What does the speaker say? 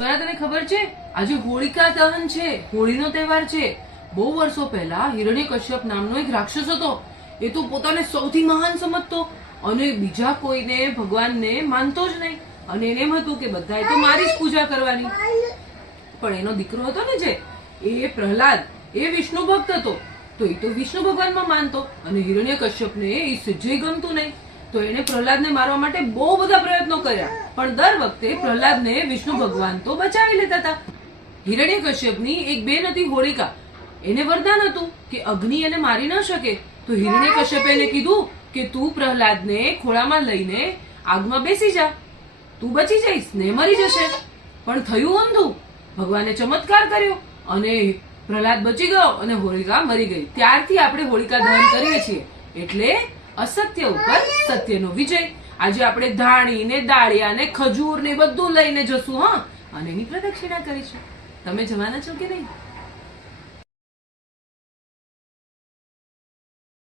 સ્વરા, તને ખબર છે આજે હોળિકા દહન છે, હોળીનો તહેવાર છે. બહુ વર્ષો પહેલા હિરણ્યકશ્યપ નામનો એક રાક્ષસ હતો. એ તો પોતાને સૌથી મહાન સમજતો અને બીજા કોઈને ભગવાનને માનતો જ નહીં. અને એને એમ હતું કે બધાએ તો મારી જ પૂજા કરવાની. પણ એનો દીકરો હતો ને જે, એ પ્રહલાદ, એ વિષ્ણુ ભક્ત હતો. તો એ તો વિષ્ણુ ભગવાનમાં માનતો અને હિરણ્યકશ્યપને એ સહેજે ગમતું નહીં. તો એને પ્રહલાદને મારવા માટે બહુ બધા પ્રયત્નો કર્યા, પણ દર વખતે પ્રહલાદને વિષ્ણુ ભગવાન તો બચાવી લેતા હતા. હિરણ્યકશ્યપની એક બેન હતી હોળિકા. એને વરદાન હતું કે અગ્નિ એને મારી ન શકે. તો હિરણ્યકશ્યપે એને કીધું કે તું પ્રહલાદને ખોળામાં લઈને આગમાં બેસી જા, તું બચી જઈશ ને મરી જશે. પણ થયું ઊંધું. ભગવાને ચમત્કાર કર્યો અને પ્રહલાદ બચી ગયો અને હોળિકા મરી ગઈ. ત્યારથી આપણે હોળિકા દહન કરીએ છીએ. એટલે અસત્ય ઉપર સત્યનો વિજય. આજે આપણે ધાણી ને દાળિયા ને ખજૂર ને બધું લઈને જશું, હા, અને એની પ્રદક્ષિણા કરીશું. તમે જવાના છો કે નહીં?